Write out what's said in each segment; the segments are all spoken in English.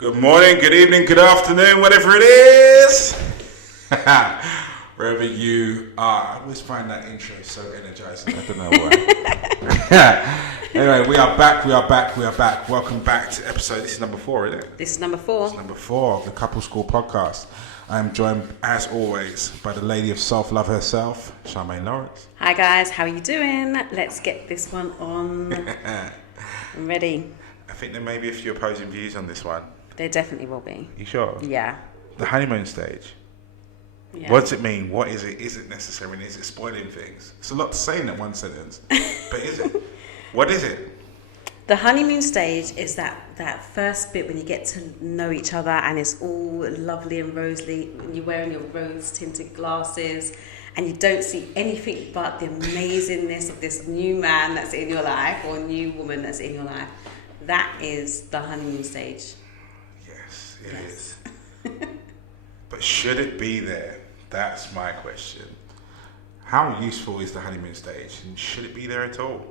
Good morning, good evening, good afternoon, whatever it is. Wherever you are. I always find that intro so energizing. I don't know why. Anyway, we are back. Welcome back to episode, this is number 4, isn't it? This is number 4. It's number 4 of the Couple School podcast. I am joined, as always, by the lady of self-love herself, Charmaine Lawrence. Hi guys, how are you doing? Let's get this one on. I'm ready. I think there may be a few opposing views on this one. There definitely will be. You sure? Yeah. The honeymoon stage. Yeah. What does it mean? What is it? Is it necessary? And is it spoiling things? It's a lot to say in that one sentence. But is it? What is it? The honeymoon stage is that first bit when you get to know each other and it's all lovely and rosy when you're wearing your rose tinted glasses and you don't see anything but the amazingness of this new man that's in your life or new woman that's in your life. That is the honeymoon stage. Yes, it is. But should it be there? That's my question. How useful is the honeymoon stage? And should it be there at all?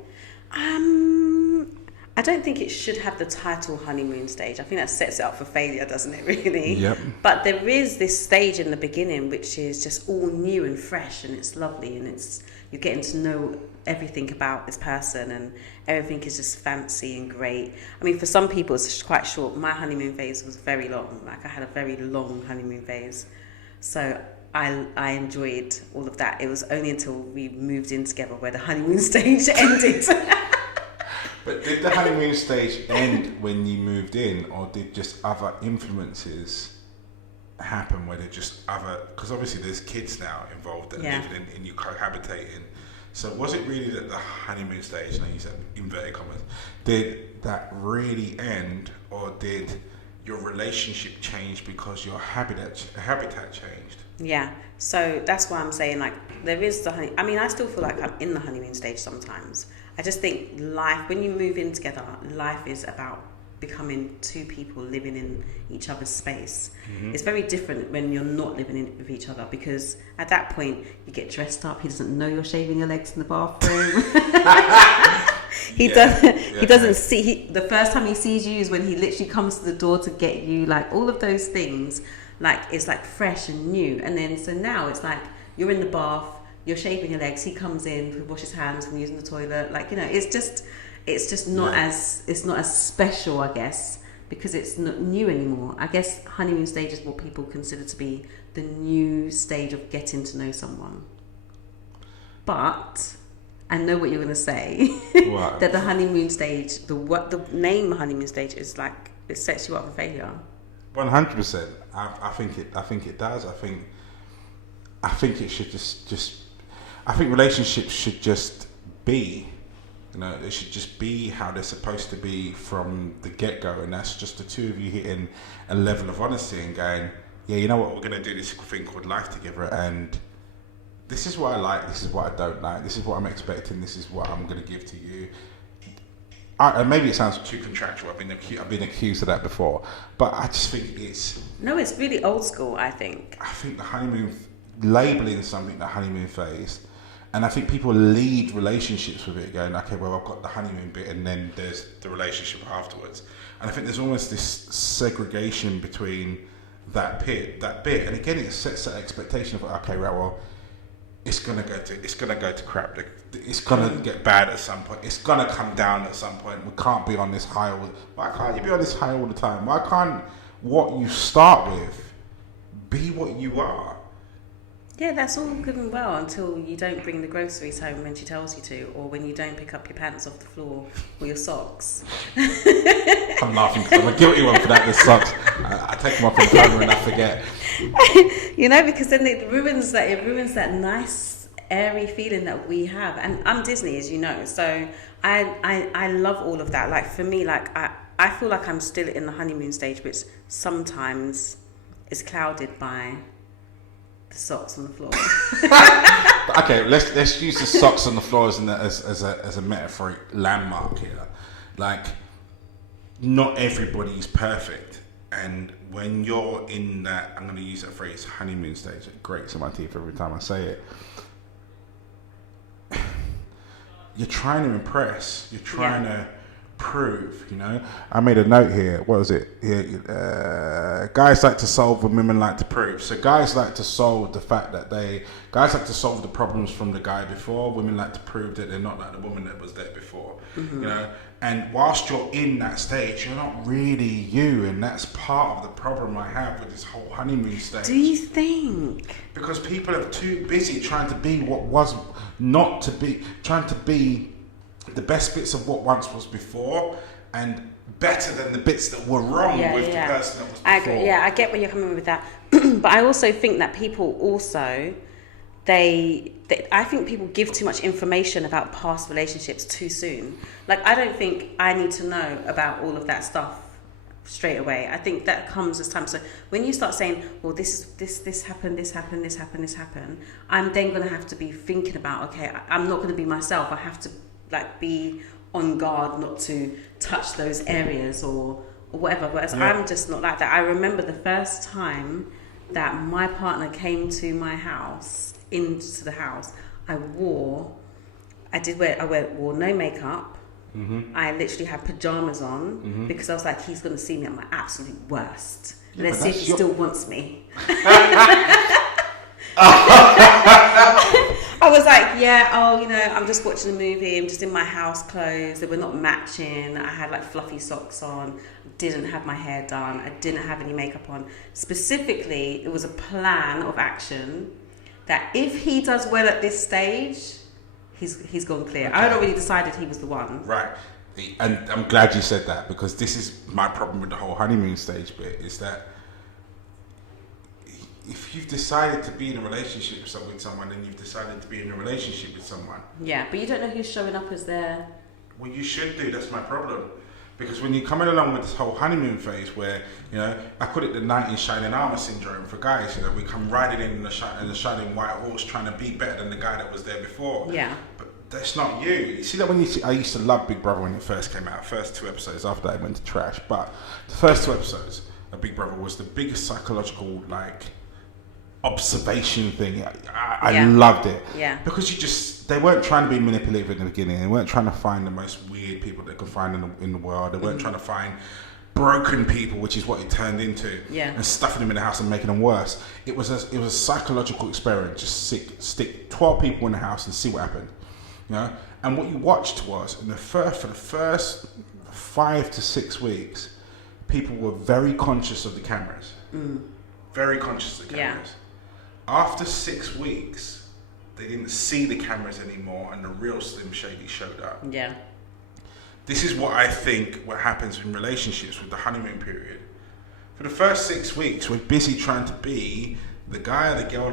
I don't think it should have the title honeymoon stage. I think that sets it up for failure, doesn't it, really? Yep. But there is this stage in the beginning which is just all new and fresh and it's lovely and you're getting to know everything about this person and everything is just fancy and great. I mean, for some people it's quite short. My honeymoon phase was very long. Like I had a very long honeymoon phase. So I enjoyed all of that. It was only until we moved in together where the honeymoon stage ended. But did the honeymoon stage end when you moved in, or did just other influences happen where they're just other, because obviously there's kids now involved that are living in you cohabitating. So was it really that the honeymoon stage, and I use that inverted commas, did that really end, or did your relationship change because your habitat changed? Yeah, so that's why I'm saying, like, there is the I mean, I still feel like I'm in the honeymoon stage sometimes. I just think life, when you move in together, life is about becoming two people living in each other's space. Mm-hmm. It's very different when you're not living with each other, because at that point you get dressed up. He doesn't know you're shaving your legs in the bathroom. He doesn't see. The first time he sees you is when he literally comes to the door to get you. Like all of those things, like it's like fresh and new. And then so now it's like you're in the bath, you're shaving your legs. He comes in to wash his hands and using the toilet. Like, you know, it's just not as special, I guess, because it's not new anymore. I guess honeymoon stage is what people consider to be the new stage of getting to know someone. But I know what you're going to say. What? That the honeymoon stage, the name honeymoon stage is like, it sets you up for failure. 100%. I think it does. I think it should just. I think relationships should just be. You know, they should just be how they're supposed to be from the get-go, and that's just the two of you hitting a level of honesty and going, yeah, you know what, we're going to do this thing called life together, and this is what I like, this is what I don't like, this is what I'm expecting, this is what I'm going to give to you. And maybe it sounds too contractual. I've been accused of that before, but I just think it's... No, it's really old school, I think. I think the honeymoon, labeling something the honeymoon phase, and I think people lead relationships with it going, okay, well, I've got the honeymoon bit and then there's the relationship afterwards. And I think there's almost this segregation between that bit. And again, it sets that expectation of, okay, right, well, it's gonna go to crap. It's gonna get bad at some point. It's gonna come down at some point. We can't be on this high why can't you be on this high all the time? Why can't what you start with be what you are? Yeah, that's all good and well until you don't bring the groceries home when she tells you to, or when you don't pick up your pants off the floor or your socks. I'm laughing because I'm a guilty one for that, the socks. I take them off in the camera and I forget. You know, because then it ruins that nice, airy feeling that we have. And I'm Disney, as you know, so I love all of that. Like, for me, like, I feel like I'm still in the honeymoon stage, which sometimes is clouded by the socks on the floor. Okay, let's use the socks on the floor as a metaphoric landmark here. Like, not everybody is perfect, and when you're in that, I'm going to use that phrase, honeymoon stage. It grates in my teeth every time I say it. You're trying to impress. You're trying to prove, you know. I made a note here. What was it? Guys like to solve and women like to prove. So guys like to solve the fact that guys like to solve the problems from the guy before. Women like to prove that they're not like the woman that was there before, you know. And whilst you're in that stage, you're not really you, and that's part of the problem I have with this whole honeymoon stage. Do you think? Because people are too busy trying to be what was not to be, trying to be the best bits of what once was before, and better than the bits that were wrong with the person that was before. I get where you're coming with that. But I also think that people also, I think people give too much information about past relationships too soon. Like, I don't think I need to know about all of that stuff straight away. I think that comes as time. So when you start saying, well, this happened, I'm then going to have to be thinking about, okay, I'm not going to be myself. I have to like be on guard not to touch those areas or whatever. Whereas I'm just not like that. I remember the first time that my partner came to my house, into the house, I wore no makeup. I literally had pajamas on because I was like, he's going to see me at my absolute worst. Let's see if he still wants me. I was like, I'm just watching a movie. I'm just in my house clothes. They were not matching. I had like fluffy socks on. Didn't have my hair done. I didn't have any makeup on. Specifically, it was a plan of action that if he does well at this stage, he's gone clear. Okay. I had already decided he was the one. Right. And I'm glad you said that, because this is my problem with the whole honeymoon stage bit, is that if you've decided to be in a relationship with someone, then you've decided to be in a relationship with someone. Yeah, but you don't know who's showing up as there. Well, you should do. That's my problem. Because when you're coming along with this whole honeymoon phase where, you know, I call it the knight in shining armor syndrome for guys, you know, we come riding in the shining white horse trying to be better than the guy that was there before. Yeah. But that's not you. You see that when I used to love Big Brother when it first came out, first 2 episodes. After that it went to trash. But the first 2 episodes of Big Brother was the biggest psychological, like, observation thing. I loved it. Yeah. Because they weren't trying to be manipulative in the beginning. They weren't trying to find the most weird people they could find in the world. They weren't trying to find broken people, which is what it turned into. Yeah. And stuffing them in the house and making them worse. It was a psychological experiment. Just stick 12 people in the house and see what happened. You know? And what you watched was, for the first 5 to 6 weeks, people were very conscious of the cameras. Very conscious of the cameras. Yeah. After 6 weeks, they didn't see the cameras anymore, and the real Slim Shady showed up. Yeah. This is what I think what happens in relationships with the honeymoon period. For the first 6 weeks, we're busy trying to be the guy or the girl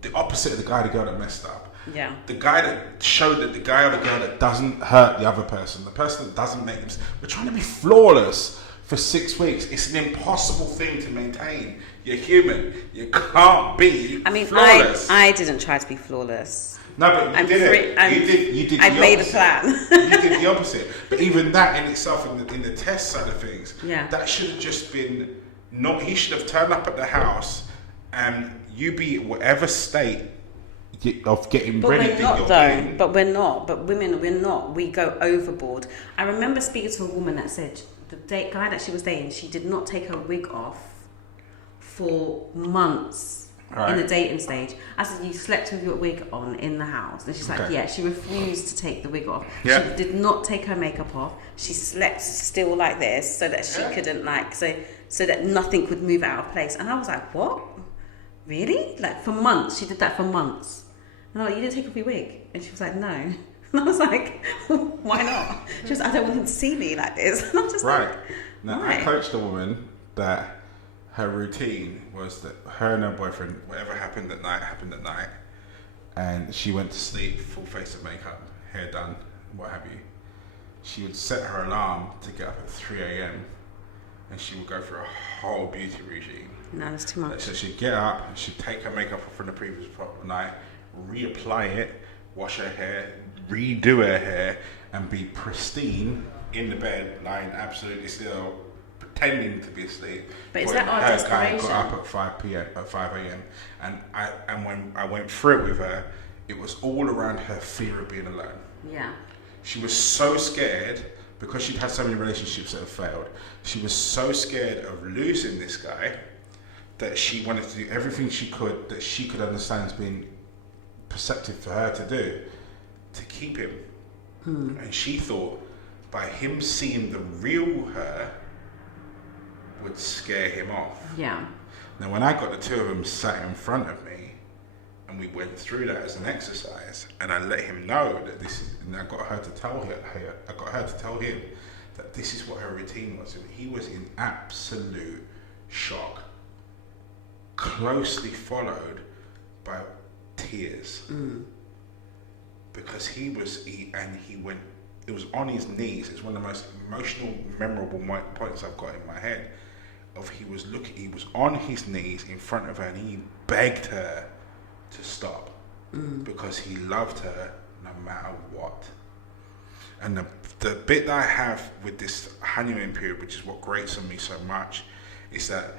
the opposite of the guy or the girl that messed up. Yeah. The guy that showed that the guy or the girl that doesn't hurt the other person, the person that doesn't make them. We're trying to be flawless for 6 weeks. It's an impossible thing to maintain. You're human. You can't be flawless. I didn't try to be flawless. No, but you did. You did. I made a plan. You did the opposite. But even that in itself, in the test side of things, that should have just been not. He should have turned up at the house, and you be at whatever state of getting ready. But we're not. But women, we're not. We go overboard. I remember speaking to a woman that said the guy that she was dating, she did not take her wig off for months in the dating stage. I said, you slept with your wig on in the house? And she's like, yeah, she refused to take the wig off. Yeah. She did not take her makeup off. She slept still like this so that she couldn't so that nothing would move out of place. And I was like, what? Really? Like, for months? She did that for months. And I'm like, you didn't take off your wig? And she was like, no. And I was like, why not? She was like, I don't want him to see me like this. And I'm just like, now, I coached a woman that her routine was that her and her boyfriend, whatever happened at night, and she went to sleep, full face of makeup, hair done, what have you. She would set her alarm to get up at 3 a.m. and she would go through a whole beauty regime. No, that's too much. So she'd get up, she'd take her makeup off from the previous night, reapply it, wash her hair, redo her hair, and be pristine in the bed, lying absolutely still, pretending to be asleep. But is that our desperation? Guy got up at 5 a.m. and when I went through it with her, it was all around her fear of being alone. Yeah. She was so scared because she'd had so many relationships that have failed, she was so scared of losing this guy that she wanted to do everything she could that she could understand as being perceptive for her to do to keep him. And she thought by him seeing the real her would scare him off. Yeah. Now, when I got the two of them sat in front of me, and we went through that as an exercise, and I let him know that this is, and I got her to tell him that this is what her routine was, and he was in absolute shock, closely followed by tears, because he went. It was on his knees. It's one of the most emotional, memorable points I've got in my head. He was on his knees in front of her, and he begged her to stop because he loved her no matter what. And the bit that I have with this honeymoon period, which is what grates on me so much, is that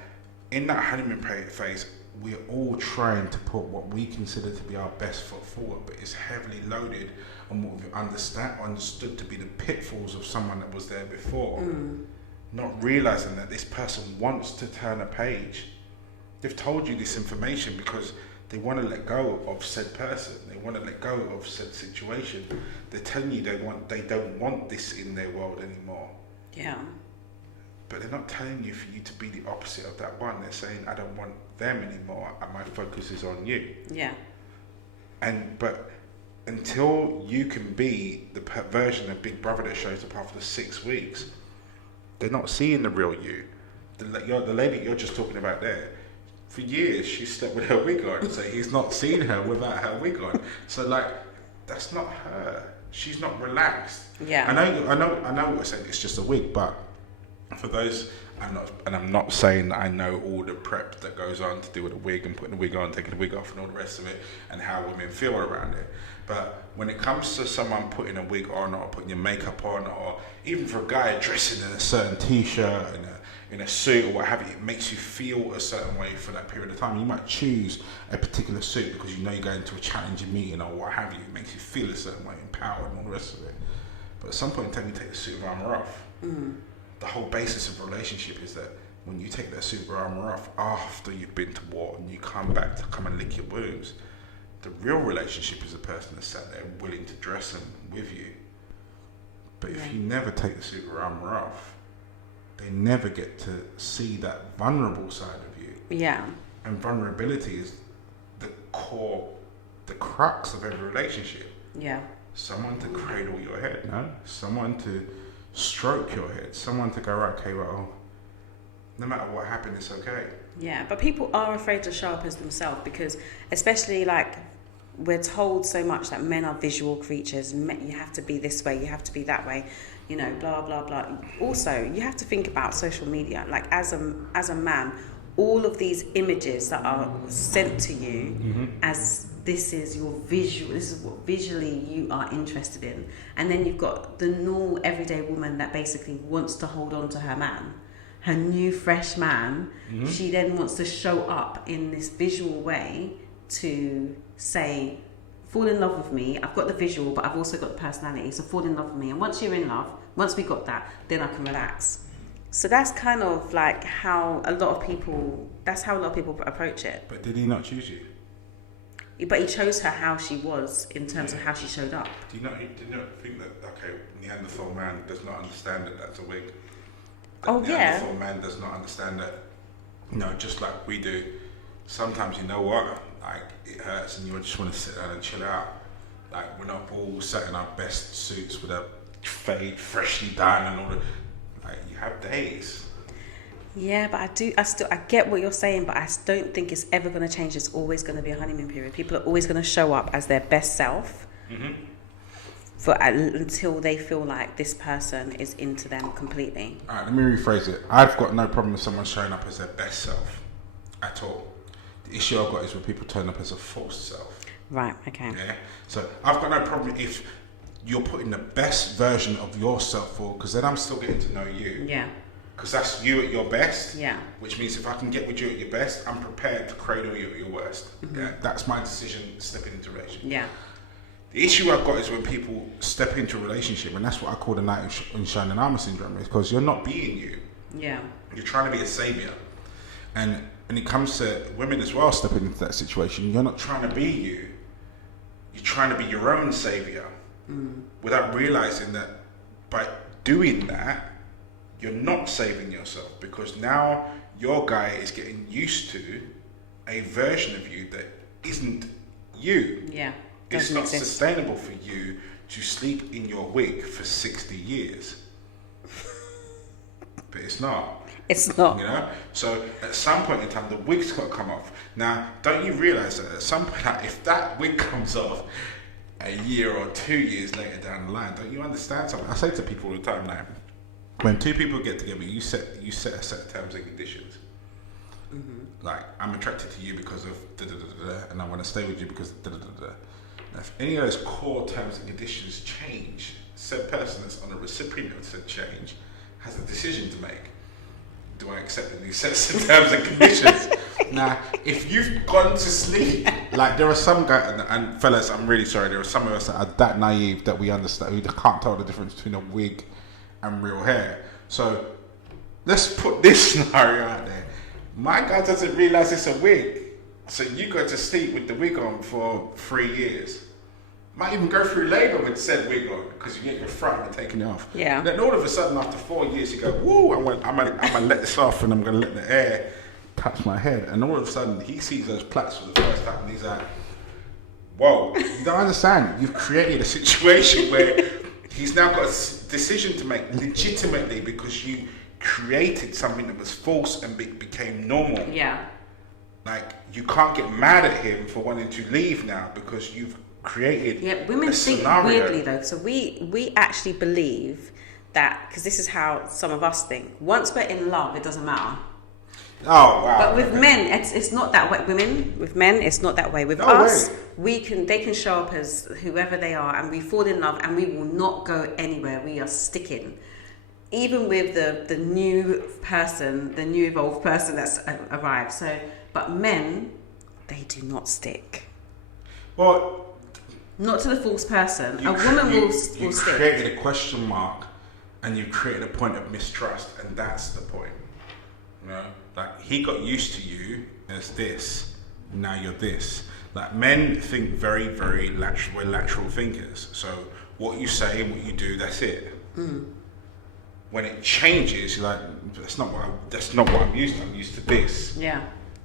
in that honeymoon phase, we're all trying to put what we consider to be our best foot forward, but it's heavily loaded on what we've understood to be the pitfalls of someone that was there before. Not realizing that this person wants to turn a page. They've told you this information because they want to let go of said person. They want to let go of said situation. They're telling you they don't want this in their world anymore. Yeah. But they're not telling you for you to be the opposite of that one. They're saying, I don't want them anymore, and my focus is on you. Yeah. But until you can be the version of Big Brother that shows up after 6 weeks, they're not seeing the real you. The lady you're just talking about there, for years she slept with her wig on, so he's not seen her without her wig on. So that's not her. She's not relaxed. Yeah. I know. We're saying it's just a wig, but for those, I'm not saying that I know all the prep that goes on to do with a wig and putting the wig on, taking the wig off, and all the rest of it, and how women feel around it. But when it comes to someone putting a wig on, or putting your makeup on, or even for a guy dressing in a certain t-shirt, in a suit or what have you, it makes you feel a certain way for that period of time. You might choose a particular suit because you know you're going to a challenging meeting or what have you. It makes you feel a certain way, empowered and all the rest of it. But at some point in time, you take the suit of armour off. The whole basis of a relationship is that when you take that suit of armour off after you've been to war and you come back to come and lick your wounds, the real relationship is the person that's sat there willing to dress them with you. But if you never take the suit of armour off, they never get to see that vulnerable side of you. Yeah. And vulnerability is the core, the crux of every relationship. Yeah. Someone to cradle your head, no? Someone to stroke your head. Someone to go, right, okay, well, no matter what happened, it's okay. Yeah, but people are afraid to show up as themselves because, especially we're told so much that men are visual creatures. You have to be this way, you have to be that way, blah, blah, blah. Also, you have to think about social media. As a man, all of these images that are sent to you as this is your visual, this is what visually you are interested in. And then you've got the normal everyday woman that basically wants to hold on to her man. Her new fresh man, she then wants to show up in this visual way to say, fall in love with me. I've got the visual, but I've also got the personality. So fall in love with me. And once you're in love, once we got that, then I can relax. So that's kind of how a lot of people approach it. But did he not choose you? But he chose her how she was in terms of how she showed up. Do you not think that, okay, Neanderthal man does not understand that that's a wig? Neanderthal man does not understand that, just like we do. Sometimes, you know what, it hurts and you just want to sit down and chill out. We're not all sat in our best suits with a fade freshly done and all that. You have days. Yeah, but I get what you're saying, but I don't think it's ever going to change. It's always going to be a honeymoon period. People are always going to show up as their best self until they feel like this person is into them completely. All right, let me rephrase it. I've got no problem with someone showing up as their best self at all. The issue I've got is when people turn up as a false self. Right, okay. Yeah, so I've got no problem if you're putting the best version of yourself forward, because then I'm still getting to know you. Yeah. Because that's you at your best. Yeah. Which means if I can get with you at your best, I'm prepared to cradle you at your worst. Yeah. That's my decision stepping into relationship. Yeah. The issue I've got is when people step into a relationship, and that's what I call the knight in shining armor syndrome, is because you're not being you. Yeah. You're trying to be a savior. And when it comes to women as well stepping into that situation, you're not trying to be you. You're trying to be your own savior without realizing that by doing that, you're not saving yourself, because now your guy is getting used to a version of you that isn't you. Yeah. It's not sustainable for you to sleep in your wig for 60 years. But it's not. It's not. You know? So at some point in time, the wig's got to come off. Now, don't you realise that at some point, like, if that wig comes off a year or 2 years later down the line, don't you understand something? I say to people all the time, like, when two people get together, you set a set of terms and conditions. Like, I'm attracted to you because of da-da-da-da-da, and I want to stay with you because of da-da-da-da. Now, if any of those core terms and conditions change, said person that's on the recipient of said change has a decision to make. Do I accept the new sets of terms and conditions? Now, if you've gone to sleep, like there are some guys, and fellas, I'm really sorry, there are some of us that are that naive that we understand, we can't tell the difference between a wig and real hair. So let's put this scenario out there. My guy doesn't realise it's a wig. So you go to sleep with the wig on for 3 years. Might even go through labour with said wig on because you get your frightened and taking it off. Yeah. And then all of a sudden, after 4 years, you go, "Woo! I'm gonna let this off, and I'm gonna let the air touch my head." And all of a sudden, he sees those plaits for the first time, and he's like, "Whoa!" You don't understand. You've created a situation where he's now got a decision to make legitimately because you created something that was false and became normal. Yeah. Like, you can't get mad at him for wanting to leave now because you've created women a think scenario. weirdly though. So we actually believe that, because this is how some of us think. Once we're in love, it doesn't matter. Oh wow! But with men, it's not that way. With men, it's not that way. With No us, way. they can show up as whoever they are, and we fall in love, and we will not go anywhere. We are sticking. Even with the new person, the new evolved person that's arrived. So, but men, they do not stick. Well, not to the false person. A woman will stick. You created a question mark, and you created a point of mistrust, and that's the point. You know, like he got used to you as this. Now you're this. Like men think very, very lateral. We're lateral thinkers. So what you say and what you do, that's it. When it changes, you're like, that's not what I'm used to. I'm used to this. Yeah.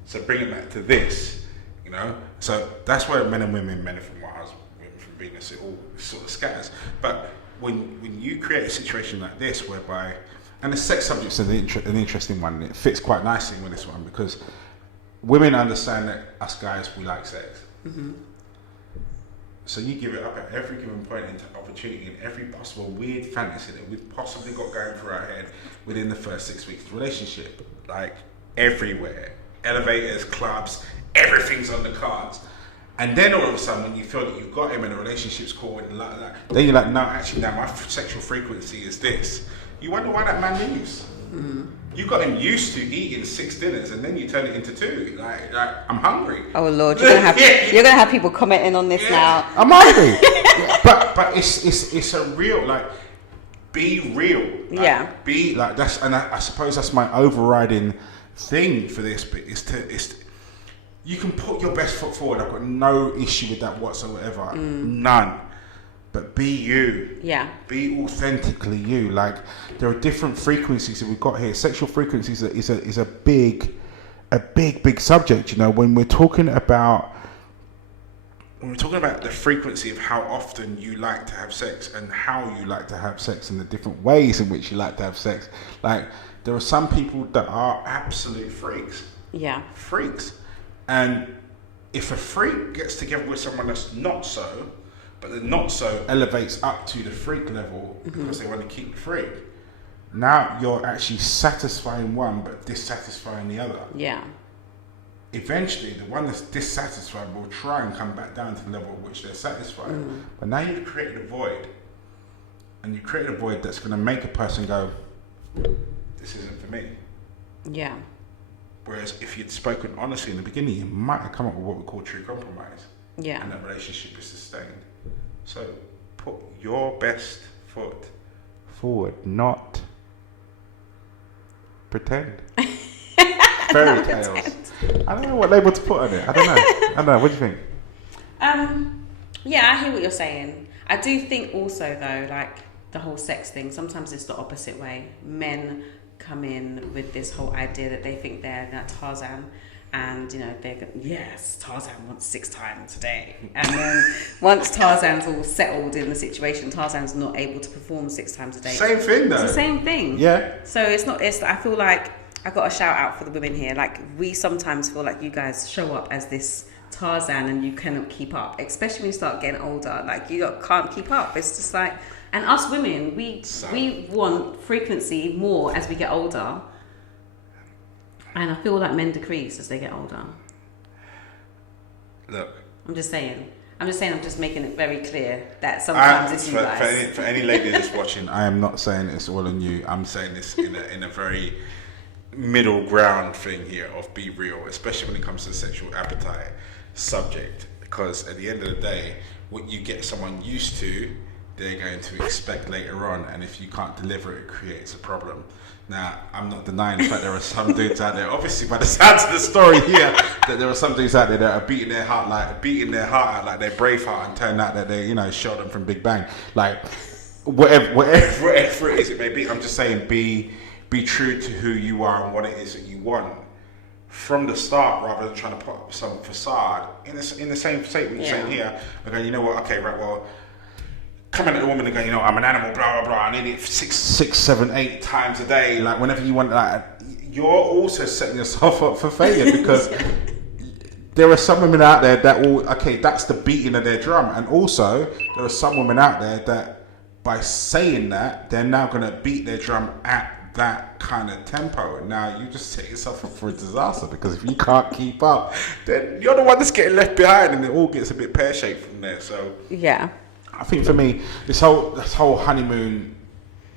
So bring it back to this, you know. So that's where men and women, men from Mars, women from Venus, it all sort of scatters. But when you create a situation like this, whereby, and the sex subject's an interesting one. It fits quite nicely with this one because women understand that us guys, we like sex. So you give it up at every given point in opportunity and every possible weird fantasy that we've possibly got going through our head within the first 6 weeks of the relationship. Like everywhere. Elevators, clubs, everything's on the cards. And then all of a sudden when you feel that you've got him and the relationship's cool and like that, then you're like, no, actually now my sexual frequency is this. You wonder why that man leaves. You got him used to eating 6 dinners and then you turn it into 2. Like I'm hungry. Oh Lord, you're gonna have people commenting on this now. I'm hungry. But it's a real, like, be real. Like, be like that's, and I suppose that's my overriding thing for this bit is you can put your best foot forward. I've got no issue with that whatsoever. None. But be you. Yeah. Be authentically you. Like there are different frequencies that we've got here. Sexual frequencies is a big subject. You know, when we're talking about the frequency of how often you like to have sex and how you like to have sex and the different ways in which you like to have sex. Like there are some people that are absolute freaks. Yeah. Freaks. And if a freak gets together with someone that's not so, but the not so elevates up to the freak level because they want to keep the freak. Now you're actually satisfying one but dissatisfying the other. Yeah. Eventually the one that's dissatisfied will try and come back down to the level at which they're satisfied. But now you've created a void. And you created a void that's going to make a person go, this isn't for me. Yeah. Whereas if you'd spoken honestly in the beginning, you might have come up with what we call true compromise. Yeah. And that relationship is sustained. So put your best foot forward, not pretend. Fairy tales. I don't know what label to put on it. I don't know. What do you think? Yeah, I hear what you're saying. I do think also though, like the whole sex thing, sometimes it's the opposite way. Men come in with this whole idea that they think they're like Tarzan, and you know they're yes, Tarzan wants 6 times a day, and then once Tarzan's all settled in the situation, Tarzan's not able to perform 6 times a day. Same thing though. It's the same thing. Yeah. So it's not. It's. I feel like I got a shout out for the women here. Like we sometimes feel like you guys show up as this Tarzan and you cannot keep up, especially when you start getting older. Like you can't keep up. It's just like, and us women, we want frequency more as we get older, and I feel like men decrease as they get older. Look, I'm just saying. I'm just making it very clear that sometimes it's you guys. For any lady that's watching, I am not saying it's all on you. I'm saying this in a very middle ground thing here of be real, especially when it comes to the sexual appetite subject, because at the end of the day, what you get someone used to, they're going to expect later on, and if you can't deliver it creates a problem. Now, I'm not denying the fact there are some dudes out there, obviously by the sounds of the story here, that there are some dudes out there that are beating their heart out like they're Braveheart, and turn out that they, Sheldon from Big Bang. Like, whatever it is it may be, I'm just saying be true to who you are and what it is that you want from the start, rather than trying to put up some facade in the same statement you're saying here. Okay, you know what? Okay, right. Well, coming at the woman and going, I'm an animal, blah blah blah. I need it 6, 7, 8 times a day. Like whenever you want that, you're also setting yourself up for failure, because there are some women out there that will. Okay, that's the beating of their drum, and also there are some women out there that by saying that they're now going to beat their drum at that kind of tempo, and now you just set yourself up for a disaster, because if you can't keep up, then you're the one that's getting left behind, and it all gets a bit pear-shaped from there. So yeah, I think for me, this whole honeymoon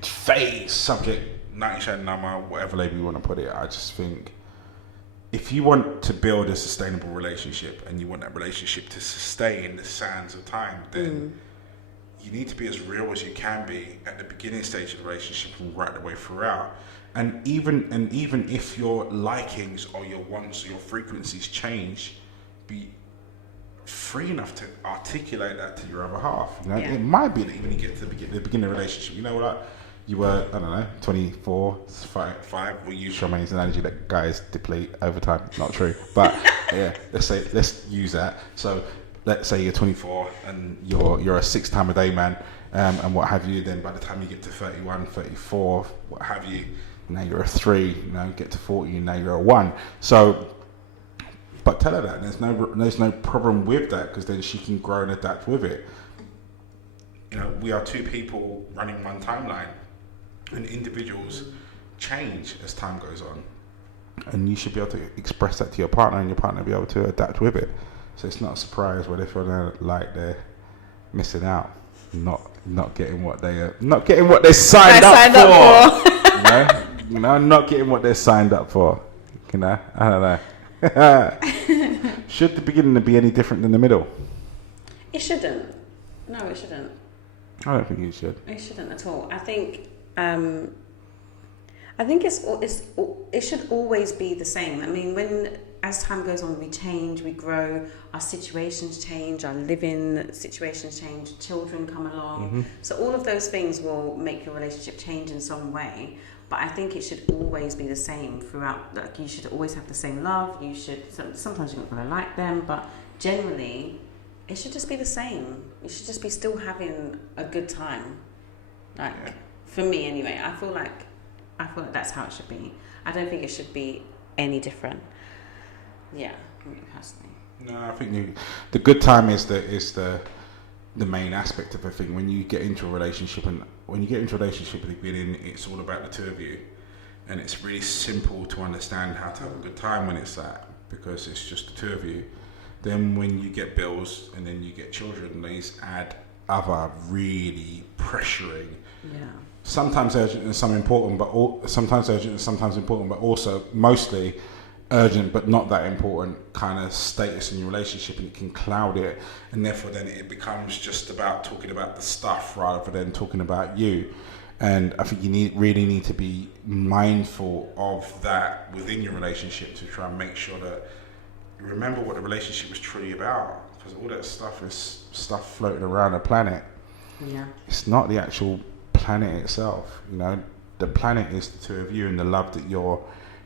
phase subject, 90 Shades Number, whatever label you want to put it, I just think if you want to build a sustainable relationship and you want that relationship to sustain the sands of time, then you need to be as real as you can be at the beginning stage of the relationship and right the way throughout. And even if your likings or your wants or your frequencies change, be free enough to articulate that to your other half. It might be that even you get to the beginning of the relationship, you were, I don't know, 24, 5. We'll use Charmaine's analogy that guys deplete over time. Not true, but yeah, let's use that. So let's say you're 24 and you're a 6 time a day man, and what have you. Then by the time you get to 31, 34, what have you, now you're a 3. Get to 40, and now you're a 1. So, but tell her that there's no problem with that, because then she can grow and adapt with it. We are 2 people running one timeline, and individuals change as time goes on, and you should be able to express that to your partner, and your partner be able to adapt with it. So it's not a surprise when they feel like they're missing out, not getting what they signed up for. Not getting what they're signed up for. I don't know. Should the beginning be any different than the middle? It shouldn't. No, it shouldn't. I don't think it should. It shouldn't at all. I think it should always be the same. I mean, as time goes on, we change, we grow, our situations change, our living situations change, children come along. So all of those things will make your relationship change in some way. But I think it should always be the same throughout. Like, you should always have the same love. Sometimes you're not going to like them, but generally, it should just be the same. You should just be still having a good time. For me anyway, I feel like that's how it should be. I don't think it should be any different. Yeah, me personally. No, I think the good time is the main aspect of everything. When you get into a relationship, at the beginning, it's all about the 2 of you, and it's really simple to understand how to have a good time when it's that, because it's just the 2 of you. Then when you get bills and then you get children, these add other really pressuring. Yeah. Sometimes urgent and sometimes important, but also mostly urgent but not that important kind of status in your relationship, and it can cloud it, and therefore then it becomes just about talking about the stuff rather than talking about you. And I think you really need to be mindful of that within your relationship to try and make sure that you remember what the relationship was truly about, because all that stuff is stuff floating around the planet. Yeah. It's not the actual planet itself, you know. The planet is the two of you and the love that you're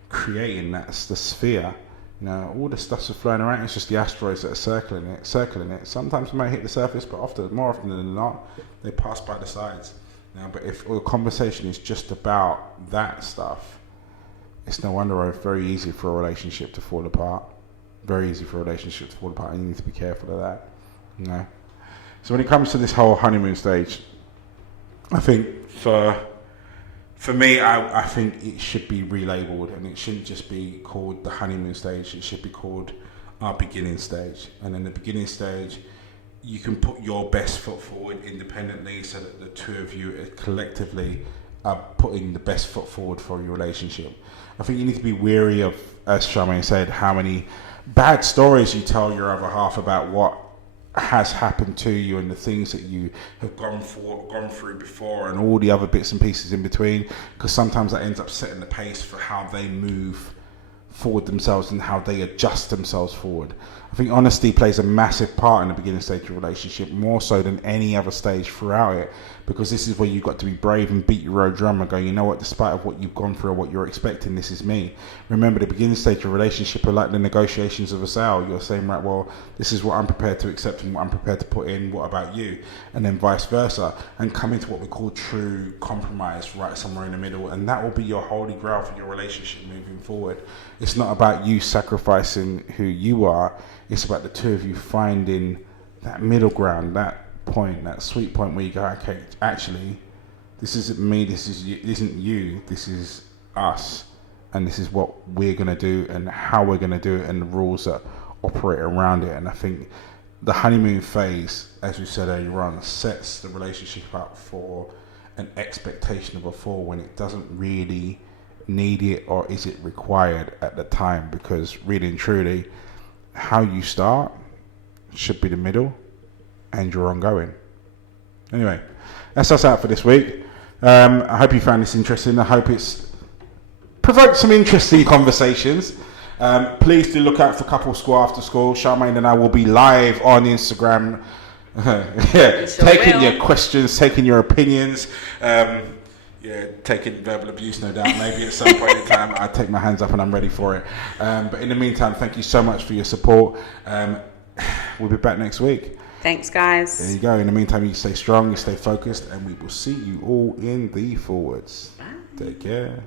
creating. That's the sphere. You know, all the stuff's flying around. It's just the asteroids that are circling it. Sometimes they might hit the surface, but more often than not, they pass by the sides. Now, but if the conversation is just about that stuff, it's no wonder it's very easy for a relationship to fall apart. Very easy for a relationship to fall apart, and you need to be careful of that. You know. So when it comes to this whole honeymoon stage, I think for me, I think it should be relabeled, and it shouldn't just be called the honeymoon stage. It should be called our beginning stage. And in the beginning stage, you can put your best foot forward independently, so that the two of you collectively are putting the best foot forward for your relationship. I think you need to be wary of, as Charmaine said, how many bad stories you tell your other half about what has happened to you and the things that you have gone through before, and all the other bits and pieces in between, because sometimes that ends up setting the pace for how they move forward themselves and how they adjust themselves forward. I think honesty plays a massive part in the beginning stage of a relationship, more so than any other stage throughout it, because this is where you've got to be brave and beat your own drum and go, you know what, despite of what you've gone through or what you're expecting, this is me. Remember, the beginning stage of a relationship are like the negotiations of a sale. You're saying, right, well, this is what I'm prepared to accept and what I'm prepared to put in, what about you? And then vice versa, and come into what we call true compromise, right somewhere in the middle, and that will be your holy grail for your relationship moving forward. It's not about you sacrificing who you are, it's about the two of you finding that middle ground, that point, that sweet point where you go, okay, actually, this isn't me, this isn't you, this is us, and this is what we're going to do and how we're going to do it and the rules that operate around it. And I think the honeymoon phase, as we said earlier on, sets the relationship up for an expectation of a fall when it doesn't really need it, or is it required at the time, because really and truly, how you start should be the middle and your ongoing. Anyway, that's us out for this week. I hope you found this interesting. I hope it's provoked some interesting conversations. Please do look out for Couple School After School. Charmaine and I will be live on Instagram. Taking your questions, taking your opinions. Taking verbal abuse, no doubt. Maybe at some point in time, I take my hands up and I'm ready for it. But in the meantime, thank you so much for your support. We'll be back next week. Thanks, guys. There you go. In the meantime, you stay strong, you stay focused, and we will see you all in the forwards. Bye. Take care.